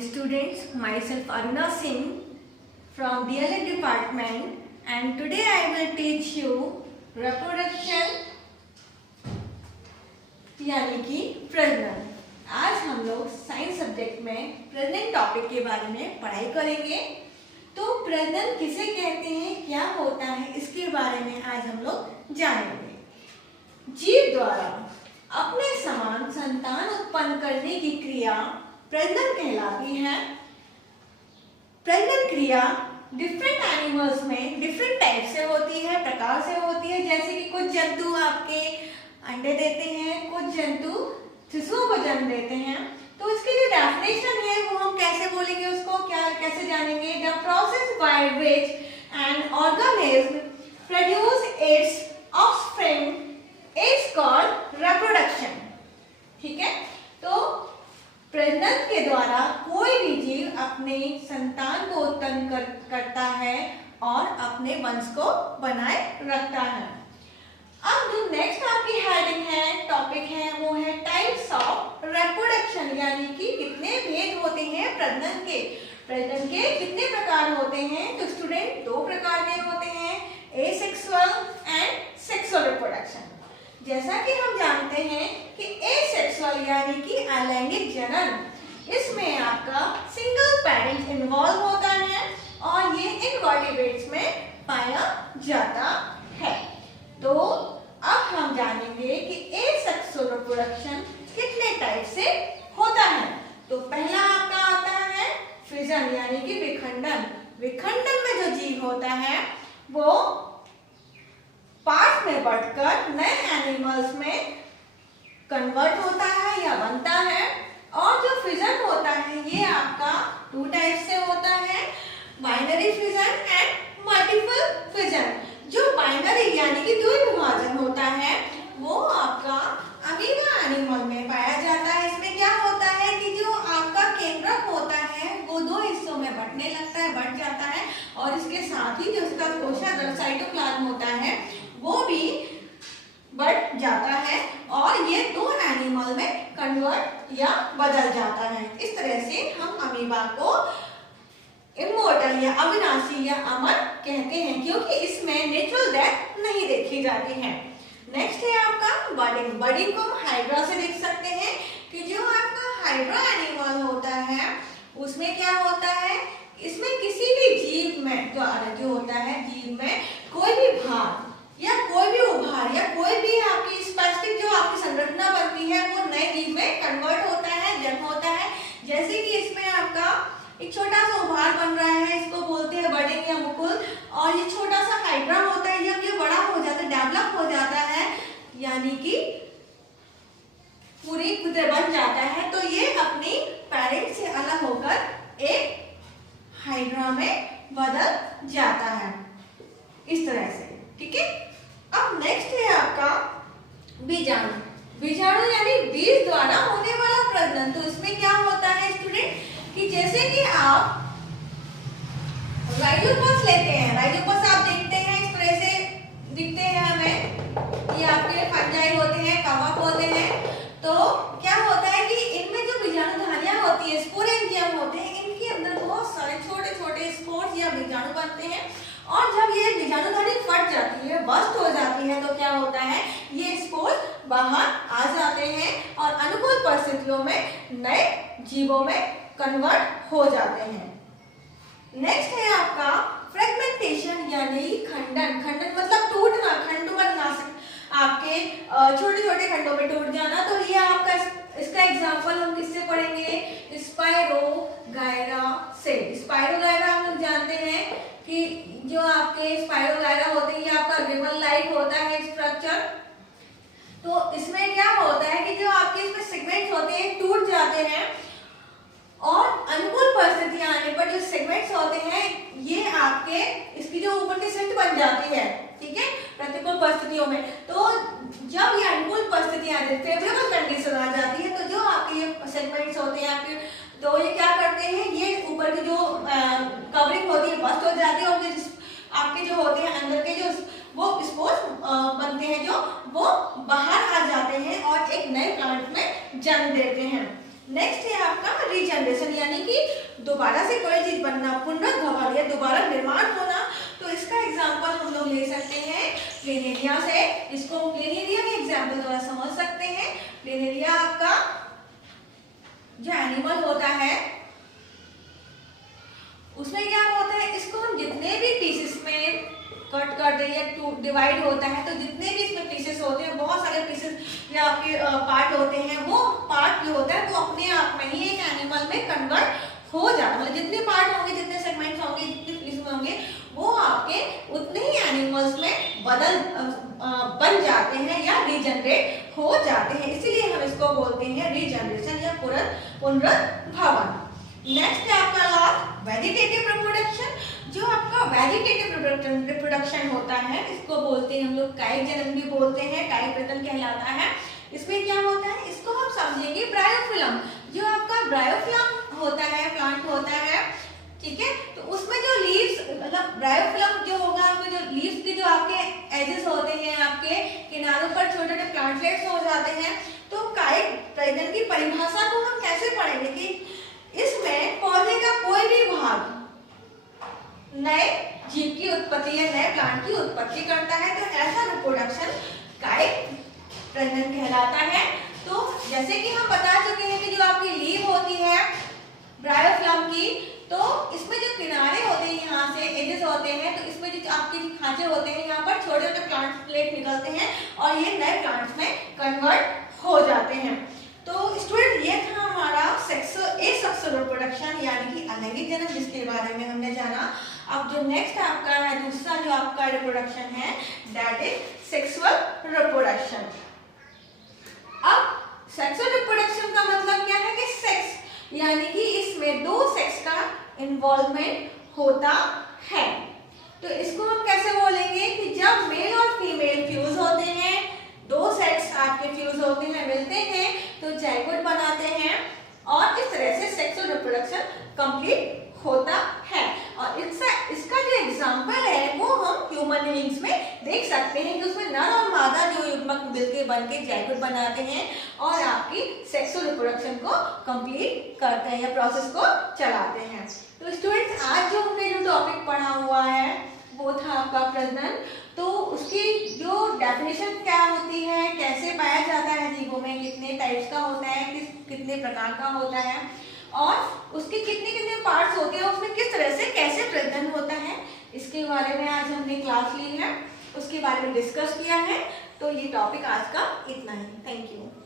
students, myself Aruna Singh from DLA department, and today I will teach you reproduction यानी कि प्रजनन। आज हम लोग साइंस सब्जेक्ट में प्रजनन टॉपिक के बारे में पढ़ाई करेंगे। तो प्रजनन किसे कहते हैं, क्या होता है, इसके बारे में आज हम लोग जानेंगे। जीव द्वारा अपने समान संतान उत्पन्न करने की क्रिया प्रजनन कहलाती है। प्रजनन क्रिया डिफरेंट एनिमल्स में डिफरेंट टाइप से होती है, प्रकार से होती है। जैसे कि कुछ जंतु आपके अंडे देते हैं, कुछ जंतु शिशुओं को जन्म देते हैं। तो इसकी जो डेफिनेशन है वो हम कैसे बोलेंगे, उसको क्या कैसे जानेंगे। The process by which an organism produce it's offspring is called reproduction. ठीक है, तो प्रजनन के द्वारा कोई भी जीव अपने संतान को उत्पन्न करता है और अपने वंश को बनाए रखता है। अब जो नेक्स्ट आपकी हेडिंग है, टॉपिक है, वो है टाइप्स ऑफ रिप्रोडक्शन, यानी कि कितने भेद होते हैं प्रजनन के। प्रजनन के कितने प्रकार होते हैं? तो स्टूडेंट दो प्रकार के होते हैं, एसेक्सुअल एंड सेक्सुअल रिप्रोडक्शन। जैसा कि हम जानते हैं कि एसेक्सुअल यानी कि अलैंगिक जनन, इसमें आपका सिंगल पेरेंट इन्वॉल्व होता है और ये इनवर्टिब्रेट्स में पाया जाता है। तो अब हम जानेंगे कि एसेक्सुअल रिप्रोडक्शन कितने टाइप से होता है। तो पहला आपका आता है फिजन यानी कि विखंडन। विखंडन में जो जीव होता है वो पार्ट में बढ़कर नए एनिमल्स में कन्वर्ट होता है या बनता है। और जो फिजन होता है ये आपका टू टाइप से होता है, binary fission and multiple fission. जो बाइनरी यानी कि द्विविभाजन होता है वो आपका अमीबा एनिमल में पाया जाता है। इसमें क्या होता है कि जो आपका केंद्रक होता है वो दो हिस्सों में बंटने लगता है, बढ़ जाता है, और इसके साथ ही जो उसका कोशाग्र साइटोप्लाज्म होता है वो भी बढ़ जाता है और ये दो एनिमल में कन्वर्ट या बदल जाता है। इस तरह से हम अमीबा को इमोर्टल या अविनाशी या अमर कहते हैं, क्योंकि इसमें नेचुरल डेथ नहीं देखी जाती है। नेक्स्ट है आपका बर्डिंग। बर्डिंग को हम हाइड्रा से देख सकते हैं कि जो आपका हाइड्रा एनिमल होता है उसमें क्या होता है, इसमें किसी भी जीव में जो होता है, जीव में कोई भी भाग या कोई भी उभार या कोई भी आपकी स्पेसिफिक जो आपकी संरचना बनती है वो नए जीव में कन्वर्ट होता है, जन्म होता है। जैसे कि इसमें आपका एक छोटा सा उभार बन रहा है, इसको बोलते हैं बर्डिंग या मुकुल, और ये छोटा सा हाइड्रा होता है। जब ये बड़ा हो जाता है, डेवलप हो जाता है, यानी कि पूरी बन जाता है, तो ये अपनी पेरेंट से अलग होकर एक हाइड्रा में बदल जाता है, इस तरह से। ठीक है, अब नेक्स्ट है आपका बीजाणु। बीजाणु यानी बीज द्वारा होने वाला प्रजनन। तो इसमें क्या होता है स्टूडेंट कि जैसे कि आप राइजोपस लेते हैं, राइजोपस आप देखते हैं इस तरह से दिखते हैं हमें, ये आपके फंजाई होते हैं, कवक होते हैं। तो क्या होता है कि इनमें जो बीजाणुधारियां होती है, स्पोरेंजियम होते हैं, इनके अंदर बहुत सारे छोटे छोटे स्पोर्स या बीजाणु बनते हैं। और जब ये बीजाणुधारी फट जाती है, बस्ट हो जाती है, तो क्या होता है, ये स्पोर बाहर आ जाते हैं और अनुकूल परिस्थितियों में नए जीवों में कन्वर्ट हो जाते हैं। नेक्स्ट है आपका फ्रेगमेंटेशन यानी खंडन। खंडन मतलब टूटना, खंड बनना, आपके छोटे छोटे खंडों में टूट जाना। तो ये आपका इसका एग्जांपल हम किससे पढ़ेंगे, स्पाइरोगायरा से। स्पाइरोगायरा हम लोग जानते हैं कि जो आपके स्पाइरोगायरा होते हैं ये आपका रिबन लाइक होता है स्ट्रक्चर। तो इसमें क्या होता है कि जो आपके इसमें सेगमेंट्स होते हैं टूट जाते हैं और अनुकूल परिस्थितियां आने पर जो सेगमेंट्स होते हैं ये आपके इसकी जो ऊपर की सिल्ट बन जाती है। ठीक है, प्रतिकूल परिस्थितियों में। तो जब ये अनुकूल परिस्थितियां आती है, फेवरेबल कंडीशन आ जाती है, तो जो आपके ये सेगमेंट्स होते हैं आपके, तो ये क्या करते हैं, ये ऊपर की जो कवरिंग होती है बस्ट हो जाती है और आपके जो होते हैं अंदर के जो वो स्पोर्स बनते हैं जो वो बाहर आ जाते हैं और एक नए प्लांट में जन्म देते हैं। नेक्स्ट है आपका रीजनरेशन यानी कि पुनरुद्भवन या दोबारा निर्माण होना, तो इसका एग्जाम्पल हम लोग ले सकते हैं प्लेनेरिया से। इसको प्लेनेरिया के एग्जाम्पल द्वारा समझ सकते हैं। प्लेनेरिया आपका जो एनिमल होता है उसमें क्या होता है, इसको हम जितने भी पीसेस में कट कर दे या डिवाइड होता है, तो जितने भी इसमें पीसेस होते हैं, बहुत सारे पीसेस या आपके पार्ट होते हैं, वो पार्ट जो होता है वो अपने आप में ही एक एनिमल में कन्वर्ट हो जाता है। मतलब जितने पार्ट होंगे, जितने सेगमेंट्स होंगे, जितने पीसेस होंगे, वो आपके उतने ही एनिमल्स में बन जाते हैं या रीजनरेट हो जाते हैं। इसीलिए हम इसको बोलते हैं रीजनरेशन या पुनरुद्भवन। नेक्स्ट है आपका लास्ट वेजिटेटिव रिप्रोडक्शन। जो आपका वेजिटेटिव रिप्रोडक्शन होता है, इसको बोलते हैं हम लोग कायिक जनन भी बोलते हैं, कायिक प्रजनन कहलाता है। इसमें क्या होता है, इसको हम समझेंगे ब्रायोफिलम। जो आपका ब्रायोफिलम होता है, प्लांट होता है, ठीक है, तो उसमें जो लीव्स, मतलब ब्रायोफिलम जो होगा, आपके जो लीव्स के जो आपके एजेस होते हैं, आपके किनारों पर छोटे छोटे प्लांटलेट्स हो जाते हैं। तो कायिक प्रजनन की परिभाषा को हम कैसे पढ़ेंगे कि इसमें पौधे का कोई भी भाग नए जीव की उत्पत्ति या नए प्लांट की उत्पत्ति करता है, तो ऐसा रिप्रोडक्शन कायिक प्रजनन कहलाता है। तो जैसे कि हम बता चुके हैं कि जो आपकी लीव होती है ब्रायोफिलम की, तो इसमें जो किनारे होते हैं, यहाँ से एजेस होते हैं, तो इसमें जो आपके खांचे होते हैं, यहाँ पर छोटे छोटे प्लांटलेट निकलते हैं और ये नए प्लांट्स में कन्वर्ट हो जाते हैं। तो स्टूडेंट, ये था हमारा एसेक्सुअल रिप्रोडक्शन यानी कि अलैंगिक जनन, जिसके बारे में हमने जाना। अब जो नेक्स्ट आपका है, दूसरा जो आपका रिप्रोडक्शन है, दैट इज सेक्सुअल रिप्रोडक्शन। अब सेक्सुअल रिप्रोडक्शन का मतलब क्या है कि सेक्स, यानी कि इसमें दो सेक्स का इन्वॉल्वमेंट होता है। तो इसको हम कैसे बोलेंगे कि जब मेल और फीमेल फ्यूज होते हैं, दो सेक्स आपके फ्यूज होते हैं, मिलते हैं, तो जाइगोट बनाते हैं और इस तरह से सेक्सुअल रिप्रोडक्शन कंप्लीट होता है। और इसका जो एग्जांपल है वो हम ह्यूमन बीइंग्स में देख सकते हैं कि उसमें नर और मादा जो युग्मक मिलकर बनके जाइगोट बनाते हैं और आपकी सेक्सुअल रिप्रोडक्शन को कंप्लीट करते हैं या प्रोसेस को चलाते हैं। तो स्टूडेंट्स, आज जो हमने जो टॉपिक पढ़ा हुआ है वो था आपका प्रजनन। तो उसकी जो डेफिनेशन क्या होती है, कैसे पाया जाता है जीवों में, कितने टाइप्स का होता है, कितने प्रकार का होता है और उसके कितने कितने पार्ट्स होते हैं, उसमें किस तरह से कैसे प्रजनन होता है, इसके बारे में आज हमने क्लास ली है, उसके बारे में डिस्कस किया है। तो ये टॉपिक आज का इतना ही। Thank you.